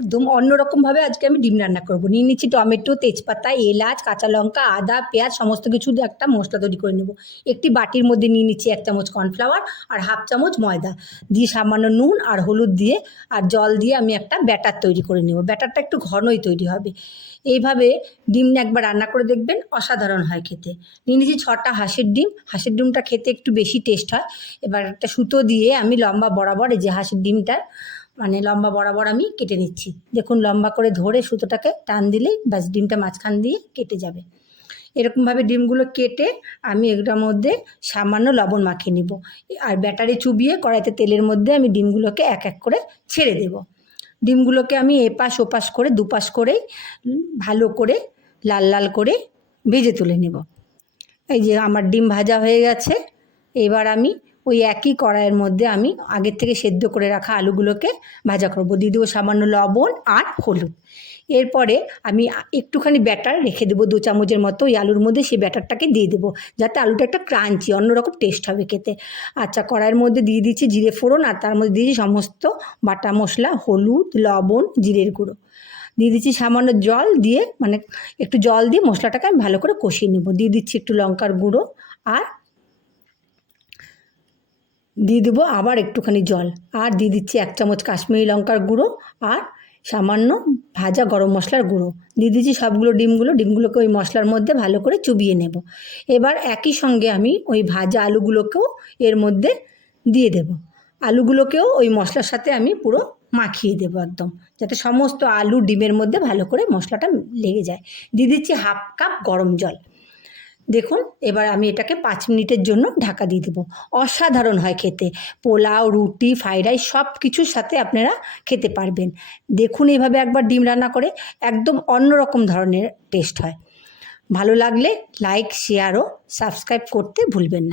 একদম অন্যরকমভাবে আজকে আমি ডিম রান্না করব। নিয়ে নিচ্ছি টমেটো, তেজপাতা, এলাচ, কাঁচা লঙ্কা, আদা, পেঁয়াজ সমস্ত কিছু দিয়ে একটা মশলা তৈরি করে নেব। একটি বাটির মধ্যে নিয়ে নিচ্ছি 1 চামচ কর্নফ্লাওয়ার আর হাফ চামচ ময়দা দিয়ে সামান্য নুন আর হলুদ দিয়ে আর জল দিয়ে আমি একটা ব্যাটার তৈরি করে নেব। ব্যাটারটা একটু ঘনই তৈরি হবে। এইভাবে ডিম একবার রান্না করে দেখবেন, অসাধারণ হয় খেতে। নিয়ে নিচ্ছি 6টা হাঁসের ডিম। হাঁসের ডিমটা খেতে একটু বেশি টেস্ট হয়। এবার একটা সুতো দিয়ে আমি লম্বা বরাবর এই যে হাঁসের ডিমটা মানে লম্বা বরাবর আমি কেটে নিচ্ছি। দেখুন লম্বা করে ধরে সুতোটাকে টান দিলেই ব্যাস ডিমটা মাঝখান দিয়ে কেটে যাবে। এরকমভাবে ডিমগুলো কেটে আমি এগুলোর মধ্যে সামান্য লবণ মাখিয়ে নিব আর ব্যাটারে চুবিয়ে কড়াইতে তেলের মধ্যে আমি ডিমগুলোকে এক এক করে ছেড়ে দেব। ডিমগুলোকে আমি এপাশ ওপাশ করে দুপাশ করেই ভালো করে লাল লাল করে ভেজে তুলে নেব। এই যে আমার ডিম ভাজা হয়ে গেছে। এবার আমি ওই একই কড়াইয়ের মধ্যে আমি আগের থেকে সেদ্ধ করে রাখা আলুগুলোকে ভাজা করব। দিয়ে দেবো সামান্য লবণ আর হলুদ। এরপরে আমি একটুখানি ব্যাটার রেখে দেবো 2 চামচের মতো ওই আলুর মধ্যে, সেই ব্যাটারটাকে দিয়ে দেবো যাতে আলুটা একটা ক্রাঞ্চি অন্যরকম টেস্ট হবে খেতে। আচ্ছা, কড়াইয়ের মধ্যে দিয়ে দিচ্ছি জিরে ফোড়ন আর তার মধ্যে দিয়েছি সমস্ত বাটা মশলা, হলুদ, লবণ, জিরের গুঁড়ো। দিয়ে দিচ্ছি সামান্য জল দিয়ে মানে একটু জল দিয়ে মশলাটাকে আমি ভালো করে কষিয়ে নেব। দিয়ে দিচ্ছি একটু লঙ্কার গুঁড়ো আর দিয়ে দেবো আবার একটুখানি জল আর দিয়ে দিচ্ছি 1 চামচ কাশ্মীরি লঙ্কার গুঁড়ো আর সামান্য ভাজা গরম মশলার গুঁড়ো দিয়ে দিচ্ছি সবগুলো ডিমগুলোকে ওই মশলার মধ্যে ভালো করে চুবিয়ে নেব। এবার একই সঙ্গে আমি ওই ভাজা আলুগুলোকেও এর মধ্যে দিয়ে দেব। আলুগুলোকেও ওই মশলার সাথে আমি পুরো মাখিয়ে দেবো একদম, যাতে সমস্ত আলু ডিমের মধ্যে ভালো করে মশলাটা লেগে যায়। দিয়ে দিচ্ছি হাফ কাপ গরম জল। দেখুন এবার আমি এটাকে 5 মিনিটের জন্য ঢাকা দিয়ে দেবো। অসাধারণ হয় খেতে। পোলাও, রুটি, ফ্রাইড রাইস সব কিছুর সাথে আপনারা খেতে পারবেন। দেখুন এইভাবে একবার ডিম রান্না করে, একদম অন্যরকম ধরনের টেস্ট হয়। ভালো লাগলে লাইক, শেয়ার ও সাবস্ক্রাইব করতে ভুলবেন না।